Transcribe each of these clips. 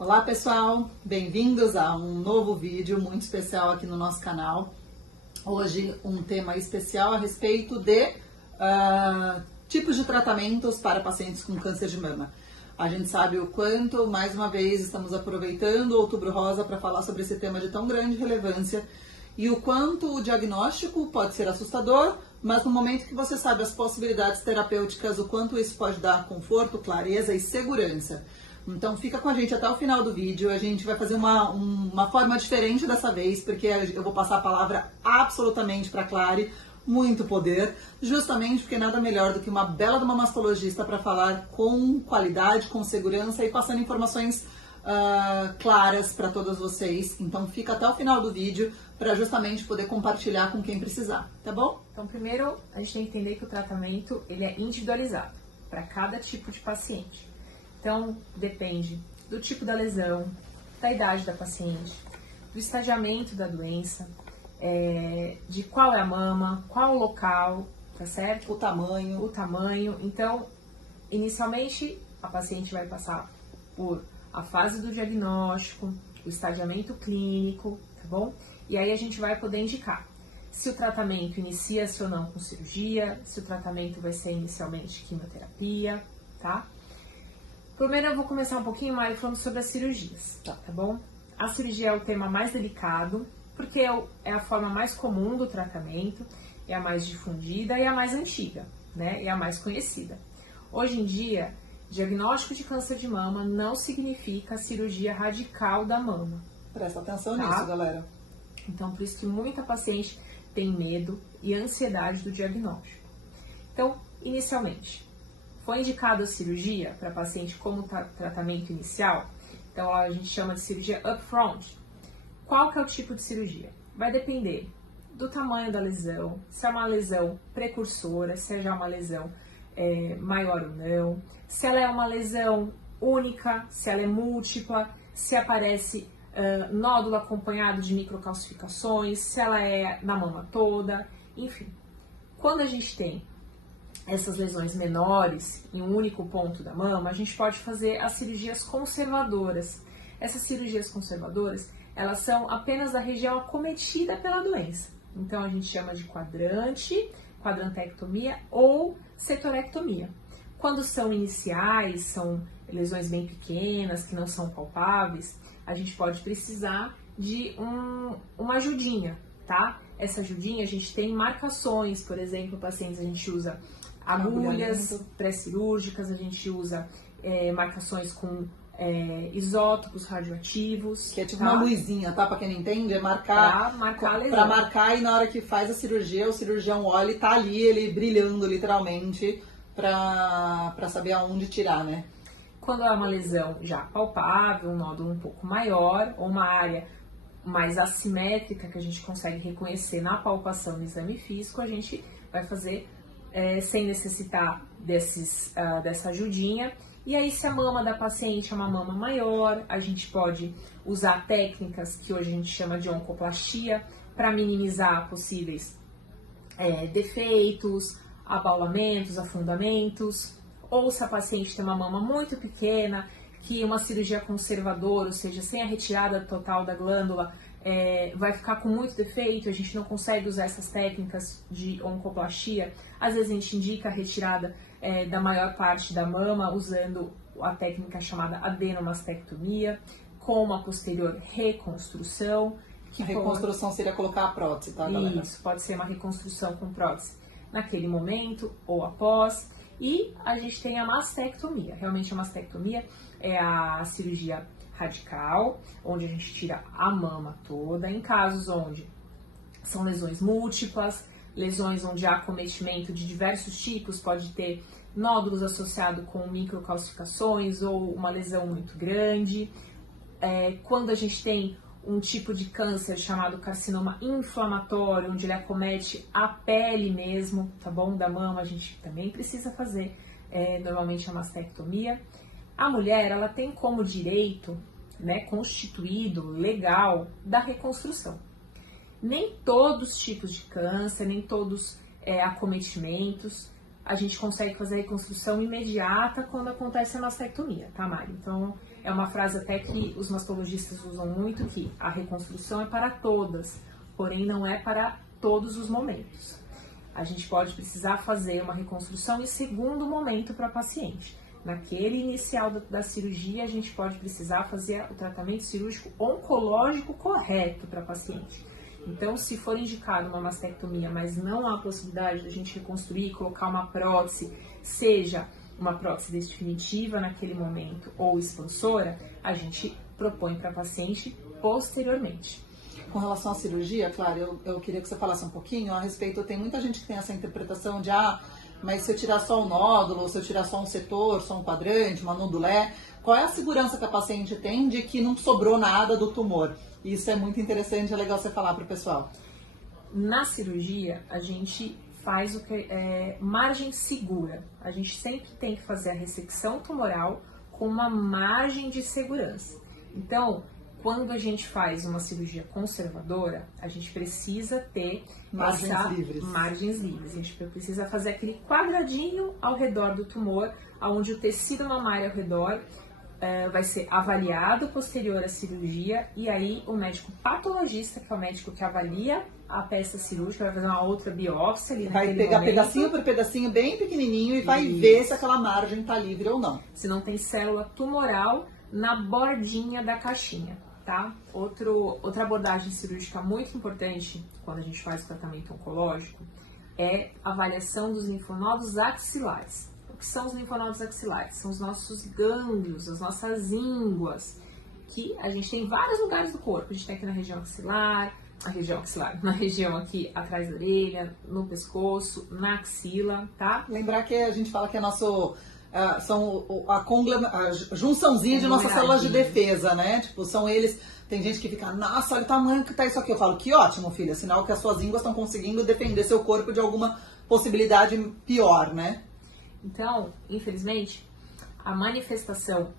Olá pessoal, bem-vindos a um novo vídeo muito especial aqui no nosso canal. Hoje um tema especial a respeito de tipos de tratamentos para pacientes com câncer de mama. A gente sabe o quanto, mais uma vez, estamos aproveitando o Outubro Rosa para falar sobre esse tema de tão grande relevância e o quanto o diagnóstico pode ser assustador, mas no momento que você sabe as possibilidades terapêuticas, o quanto isso pode dar conforto, clareza e segurança. Então fica com a gente até o final do vídeo, a gente vai fazer uma forma diferente dessa vez, porque eu vou passar a palavra absolutamente para a Clary, muito poder, justamente porque nada melhor do que uma bela de uma mastologista para falar com qualidade, com segurança e passando informações claras para todas vocês. Então fica até o final do vídeo para justamente poder compartilhar com quem precisar, tá bom? Então primeiro a gente tem que entender que o tratamento ele é individualizado para cada tipo de paciente. Então, depende do tipo da lesão, da idade da paciente, do estadiamento da doença, de qual é a mama, qual o local, tá certo? O tamanho. O tamanho. Então, inicialmente, a paciente vai passar por a fase do diagnóstico, o estadiamento clínico, tá bom? E aí a gente vai poder indicar se o tratamento inicia-se ou não com cirurgia, se o tratamento vai ser inicialmente quimioterapia, tá? Primeiro eu vou começar um pouquinho mais falando sobre as cirurgias, tá bom? A cirurgia é o tema mais delicado, porque é a forma mais comum do tratamento, é a mais difundida e a mais antiga, né? E a mais conhecida. Hoje em dia, diagnóstico de câncer de mama não significa cirurgia radical da mama. Presta atenção tá? nisso, galera. Então, por isso que muita paciente tem medo e ansiedade do diagnóstico. Então, inicialmente, foi indicado a cirurgia para paciente como tratamento inicial, então a gente chama de cirurgia upfront. Qual que é o tipo de cirurgia? Vai depender do tamanho da lesão, se é uma lesão precursora, se é já uma lesão maior ou não, se ela é uma lesão única, se ela é múltipla, se aparece nódulo acompanhado de microcalcificações, se ela é na mama toda, enfim. Quando a gente tem essas lesões menores em um único ponto da mama, a gente pode fazer as cirurgias conservadoras. Essas cirurgias conservadoras, elas são apenas da região acometida pela doença. Então, a gente chama de quadrantectomia ou setorectomia. Quando são iniciais, são lesões bem pequenas, que não são palpáveis, a gente pode precisar de uma ajudinha, tá? Essa ajudinha, a gente tem marcações, por exemplo, pacientes, a gente usa agulhas pré-cirúrgicas, a gente usa marcações com isótopos radioativos. Que é tipo tá? uma luzinha, tá? Pra quem não entende, é marcar. Pra marcar a lesão. Pra marcar e na hora que faz a cirurgia, o cirurgião olha e tá ali, ele brilhando literalmente, pra saber aonde tirar, né? Quando é uma lesão já palpável, um nódulo um pouco maior, ou uma área mais assimétrica que a gente consegue reconhecer na palpação no exame físico, a gente vai fazer sem necessitar dessa ajudinha. E aí, se a mama da paciente é uma mama maior, a gente pode usar técnicas que hoje a gente chama de oncoplastia para minimizar possíveis defeitos, abaulamentos, afundamentos. Ou se a paciente tem uma mama muito pequena, que uma cirurgia conservadora, ou seja, sem a retirada total da glândula, vai ficar com muito defeito, a gente não consegue usar essas técnicas de oncoplastia. Às vezes a gente indica a retirada da maior parte da mama usando a técnica chamada adenomastectomia, com uma posterior reconstrução. A reconstrução seria colocar a prótese, tá, galera? Isso, pode ser uma reconstrução com prótese naquele momento ou após. E a gente tem a mastectomia. Realmente a mastectomia é a cirurgia radical, onde a gente tira a mama toda, em casos onde são lesões múltiplas, lesões onde há acometimento de diversos tipos, pode ter nódulos associados com microcalcificações ou uma lesão muito grande. Quando a gente tem um tipo de câncer chamado carcinoma inflamatório, onde ele acomete a pele mesmo, tá bom? Da mama, a gente também precisa fazer normalmente a mastectomia. A mulher, ela tem como direito, né, constituído, legal, da reconstrução. Nem todos os tipos de câncer, nem todos acometimentos, a gente consegue fazer a reconstrução imediata quando acontece a mastectomia, tá, Mari? Então, é uma frase até que os mastologistas usam muito, que a reconstrução é para todas, porém não é para todos os momentos. A gente pode precisar fazer uma reconstrução em segundo momento para a paciente. Naquele inicial da cirurgia, a gente pode precisar fazer o tratamento cirúrgico oncológico correto para a paciente. Então, se for indicado uma mastectomia, mas não há possibilidade de a gente reconstruir, colocar uma prótese, seja uma prótese definitiva naquele momento ou expansora, a gente propõe para a paciente posteriormente. Com relação à cirurgia, claro, eu queria que você falasse um pouquinho a respeito. Tem muita gente que tem essa interpretação de mas se eu tirar só um nódulo, se eu tirar só um setor, só um quadrante, uma nodulé, qual é a segurança que a paciente tem de que não sobrou nada do tumor? Isso é muito interessante, é legal você falar para o pessoal. Na cirurgia, a gente faz o que é margem segura. A gente sempre tem que fazer a ressecção tumoral com uma margem de segurança. Então, quando a gente faz uma cirurgia conservadora, a gente precisa ter margens livres. A gente precisa fazer aquele quadradinho ao redor do tumor, onde o tecido mamário ao redor vai ser avaliado posterior à cirurgia, e aí o médico patologista, que é o médico que avalia a peça cirúrgica, vai fazer uma outra biópsia ali vai pegar momento, pedacinho por pedacinho bem pequenininho e vai ver se aquela margem está livre ou não. Se não tem célula tumoral na bordinha da caixinha. Tá? Outra abordagem cirúrgica muito importante quando a gente faz o tratamento oncológico é a avaliação dos linfonodos axilares. O que são os linfonodos axilares? São os nossos gânglios, as nossas ínguas, que a gente tem em vários lugares do corpo. A gente tem aqui na região axilar, na região aqui atrás da orelha, no pescoço, na axila, tá? Lembrar que a gente fala que é nosso... são a junçãozinha de nossas células de defesa, né? Tipo, são eles. Tem gente que fica, nossa, olha o tamanho que tá isso aqui. Eu falo, que ótimo, filha, sinal que as suas ínguas estão conseguindo defender seu corpo de alguma possibilidade pior, né? Então, infelizmente, a manifestação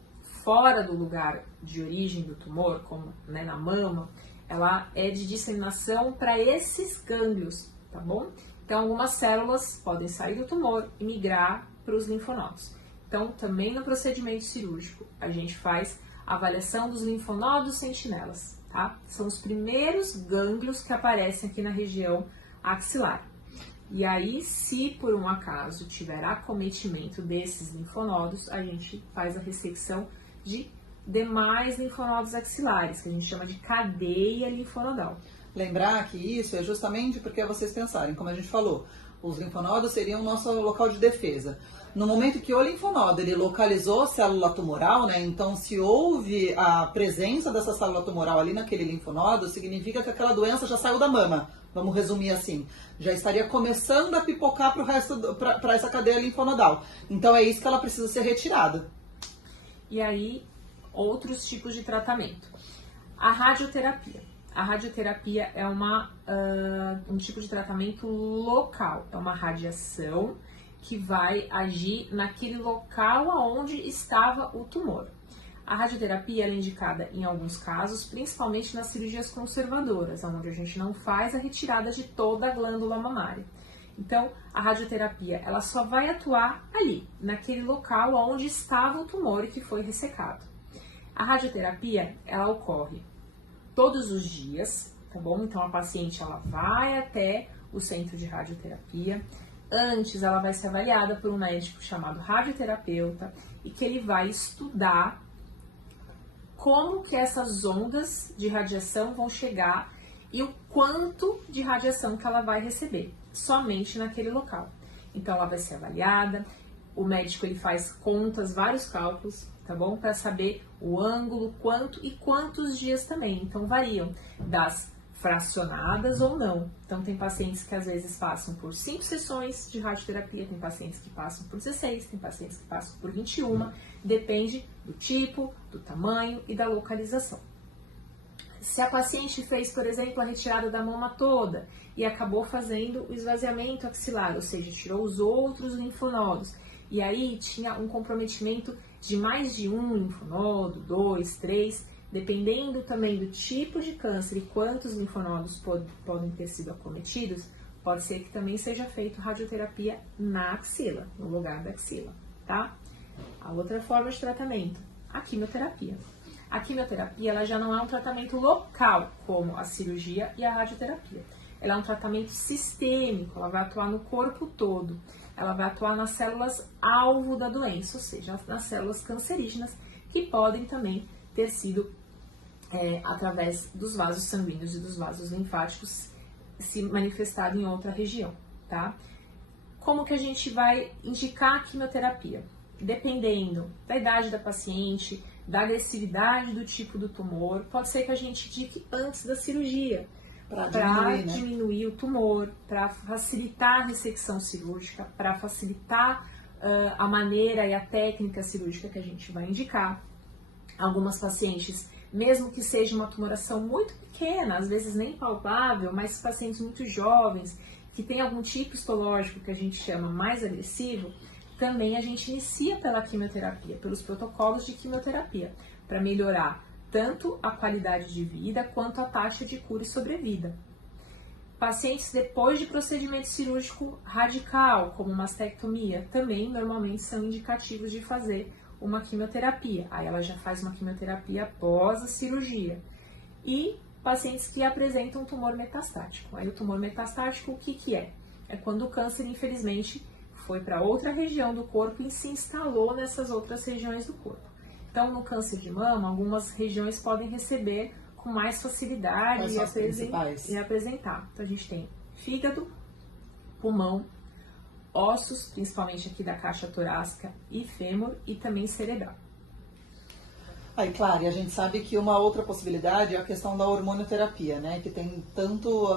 fora do lugar de origem do tumor, como né, na mama, ela é de disseminação para esses gânglios, tá bom? Então, algumas células podem sair do tumor e migrar para os linfonodos. Então, também no procedimento cirúrgico, a gente faz a avaliação dos linfonodos sentinelas, tá? São os primeiros gânglios que aparecem aqui na região axilar. E aí, se por um acaso tiver acometimento desses linfonodos, a gente faz a ressecção de demais linfonodos axilares, que a gente chama de cadeia linfonodal. Lembrar que isso é justamente porque vocês pensarem, como a gente falou, os linfonodos seriam o nosso local de defesa. No momento que o linfonodo ele localizou a célula tumoral, né? Então, se houve a presença dessa célula tumoral ali naquele linfonodo, significa que aquela doença já saiu da mama. Vamos resumir assim. Já estaria começando a pipocar para essa cadeia linfonodal. Então, é isso que ela precisa ser retirada. E aí, outros tipos de tratamento. A radioterapia. A radioterapia é um tipo de tratamento local. É uma radiação que vai agir naquele local onde estava o tumor. A radioterapia é indicada em alguns casos, principalmente nas cirurgias conservadoras, onde a gente não faz a retirada de toda a glândula mamária. Então, a radioterapia ela só vai atuar ali, naquele local onde estava o tumor e que foi ressecado. A radioterapia, ela ocorre todos os dias, tá bom? Então, a paciente ela vai até o centro de radioterapia. Antes, ela vai ser avaliada por um médico chamado radioterapeuta e que ele vai estudar como que essas ondas de radiação vão chegar e o quanto de radiação que ela vai receber, somente naquele local. Então, ela vai ser avaliada, o médico ele faz contas, vários cálculos, tá bom? Para saber o ângulo, quanto e quantos dias também. Então, variam das fracionadas ou não. Então, tem pacientes que às vezes passam por 5 sessões de radioterapia, tem pacientes que passam por 16, tem pacientes que passam por 21, depende do tipo, do tamanho e da localização. Se a paciente fez, por exemplo, a retirada da mama toda e acabou fazendo o esvaziamento axilar, ou seja, tirou os outros linfonodos, e aí tinha um comprometimento de mais de um linfonodo, 2, 3, dependendo também do tipo de câncer e quantos linfonodos podem ter sido acometidos, pode ser que também seja feito radioterapia na axila, no lugar da axila, tá? A outra forma de tratamento, a quimioterapia. A quimioterapia, ela já não é um tratamento local, como a cirurgia e a radioterapia. Ela é um tratamento sistêmico, ela vai atuar no corpo todo. Ela vai atuar nas células alvo da doença, ou seja, nas células cancerígenas, que podem também ter sido, através dos vasos sanguíneos e dos vasos linfáticos, se manifestado em outra região, tá? Como que a gente vai indicar a quimioterapia? Dependendo da idade da paciente, da agressividade do tipo do tumor, pode ser que a gente indique antes da cirurgia, para diminuir o tumor, para facilitar a ressecção cirúrgica, para facilitar a maneira e a técnica cirúrgica que a gente vai indicar. Algumas pacientes, mesmo que seja uma tumoração muito pequena, às vezes nem palpável, mas pacientes muito jovens, que tem algum tipo histológico que a gente chama mais agressivo, também a gente inicia pela quimioterapia, pelos protocolos de quimioterapia, para melhorar tanto a qualidade de vida quanto a taxa de cura e sobrevida. Pacientes depois de procedimento cirúrgico radical, como mastectomia, também normalmente são indicativos de fazer uma quimioterapia. Aí ela já faz uma quimioterapia após a cirurgia. E pacientes que apresentam tumor metastático. Aí o tumor metastático, o que é? É quando o câncer, infelizmente, foi para outra região do corpo e se instalou nessas outras regiões do corpo. Então, no câncer de mama, algumas regiões podem receber com mais facilidade e apresentar. Então, a gente tem fígado, pulmão, ossos, principalmente aqui da caixa torácica e fêmur, e também cerebral. Aí, claro, e a gente sabe que uma outra possibilidade é a questão da hormonioterapia, né? Que tem tanto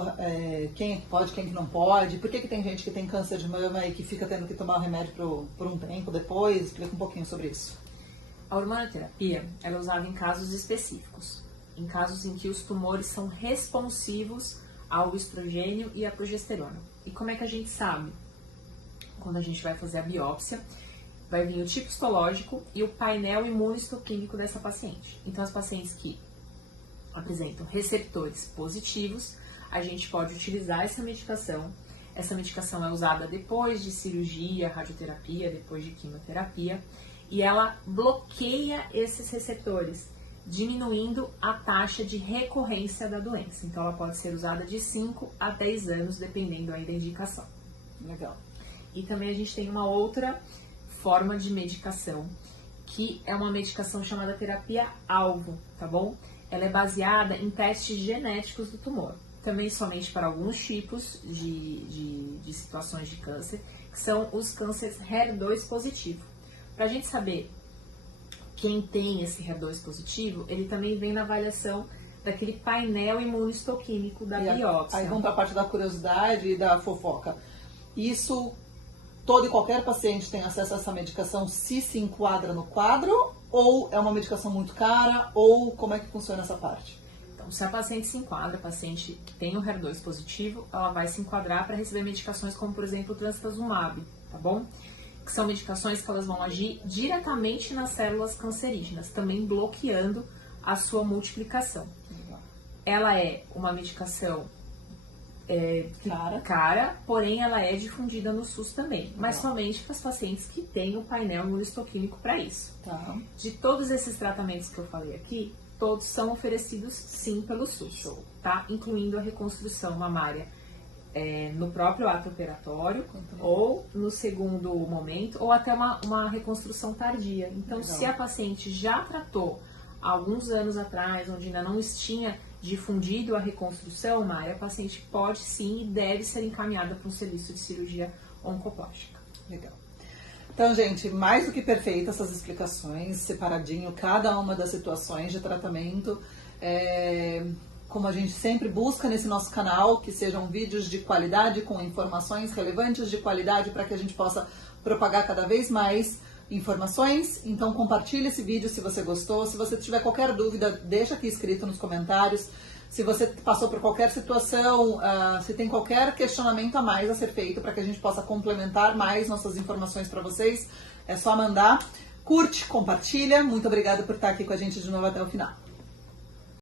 quem pode, quem não pode. Por que tem gente que tem câncer de mama e que fica tendo que tomar o remédio por um tempo depois? Explica um pouquinho sobre isso. A hormonioterapia ela é usada em casos específicos, em casos em que os tumores são responsivos ao estrogênio e à progesterona. E como é que a gente sabe? Quando a gente vai fazer a biópsia, vai vir o tipo histológico e o painel imunohistoquímico dessa paciente. Então, as pacientes que apresentam receptores positivos, a gente pode utilizar essa medicação. Essa medicação é usada depois de cirurgia, radioterapia, depois de quimioterapia, e ela bloqueia esses receptores, diminuindo a taxa de recorrência da doença. Então, ela pode ser usada de 5 a 10 anos, dependendo aí da indicação. Legal. E também a gente tem uma outra forma de medicação, que é uma medicação chamada terapia-alvo, tá bom? Ela é baseada em testes genéticos do tumor. Também somente para alguns tipos de situações de câncer, que são os cânceres HER2 positivo. Para a gente saber quem tem esse HER2 positivo, ele também vem na avaliação daquele painel imunohistoquímico da biópsia. Aí vamos para a parte da curiosidade e da fofoca. Isso, todo e qualquer paciente tem acesso a essa medicação se enquadra no quadro? Ou é uma medicação muito cara? Ou como é que funciona essa parte? Então, se a paciente se enquadra, a paciente que tem o HER2 positivo, ela vai se enquadrar para receber medicações como, por exemplo, o trastuzumab, tá bom? Que são medicações que elas vão agir diretamente nas células cancerígenas, também bloqueando a sua multiplicação. Ela é uma medicação cara, porém ela é difundida no SUS também, mas somente para as pacientes que têm o painel imunohistoquímico para isso. Tá. De todos esses tratamentos que eu falei aqui, todos são oferecidos sim pelo SUS, tá? Incluindo a reconstrução mamária no próprio ato operatório, ou no segundo momento, ou até uma reconstrução tardia. Então, se a paciente já tratou há alguns anos atrás, onde ainda não tinha difundido a reconstrução, a paciente pode sim e deve ser encaminhada para um serviço de cirurgia oncoplástica. Legal. Então, gente, mais do que perfeita essas explicações, separadinho cada uma das situações de tratamento. Como a gente sempre busca nesse nosso canal, que sejam vídeos de qualidade, com informações relevantes de qualidade, para que a gente possa propagar cada vez mais informações. Então compartilhe esse vídeo se você gostou. Se você tiver qualquer dúvida, deixa aqui escrito nos comentários. Se você passou por qualquer situação, se tem qualquer questionamento a mais a ser feito para que a gente possa complementar mais nossas informações para vocês, é só mandar. Curte, compartilha. Muito obrigada por estar aqui com a gente de novo até o final.